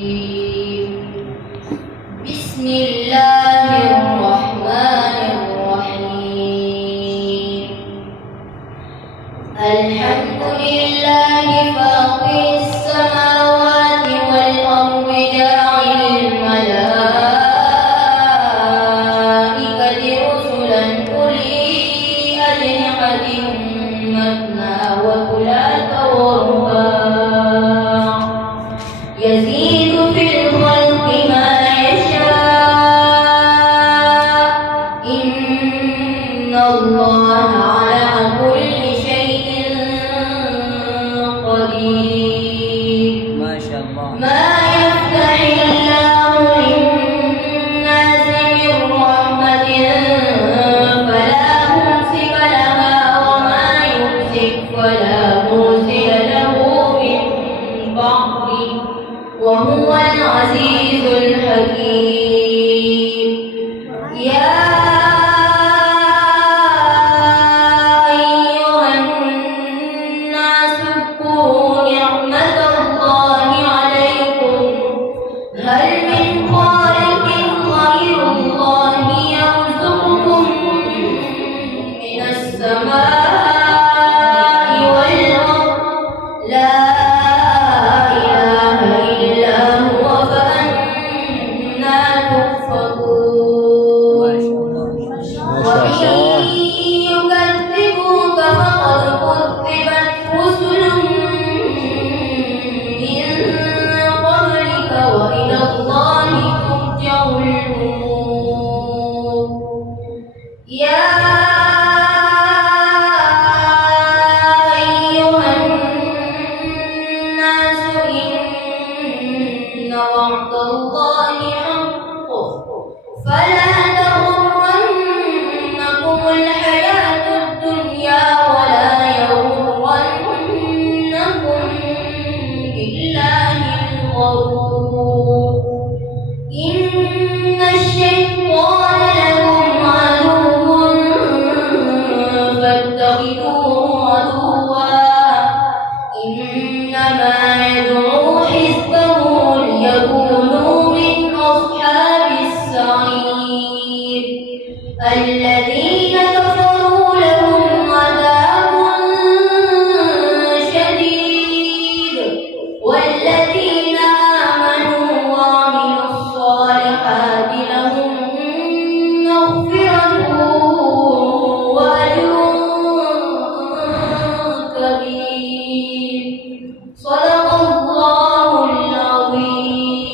بسم الله الرحمن الرحيم. الحمد لله فاطر السماوات والأرض جاعل الملائكة رسلا أولي أجنحة مثنى وثلاث ورباع يزيد في الخلق ما يشاء إن الله على كل شيء قدير. ما شاء الله. ما يفتح الله للناس من رحمة فلا ممسك لها وما يمسك فلا مرسل له من بعده وهو العزيز الحكيم. يا أيها الناس اذكروا نعمة الله عليكم هل من خالق غير الله يرزقكم من السماء والأرض لا وإن يكذبوك فقد كذبت رسل من قبلك وإلى الله ترجع الأمور. يا أيها الناس إن وعد الله حق فلا تغرنكم الحياة الدنيا ولا يغرنكم بالله الغرور. إن الشيطان لكم عدو فاتخذوه عدوا إنما يدعو حزبه ليكونوا من أصحاب السعير. الذين كفروا لهم عذاب شديد والذين آمنوا وعملوا الصالحات لهم مغفرة وأجر كبير. صدق الله العظيم.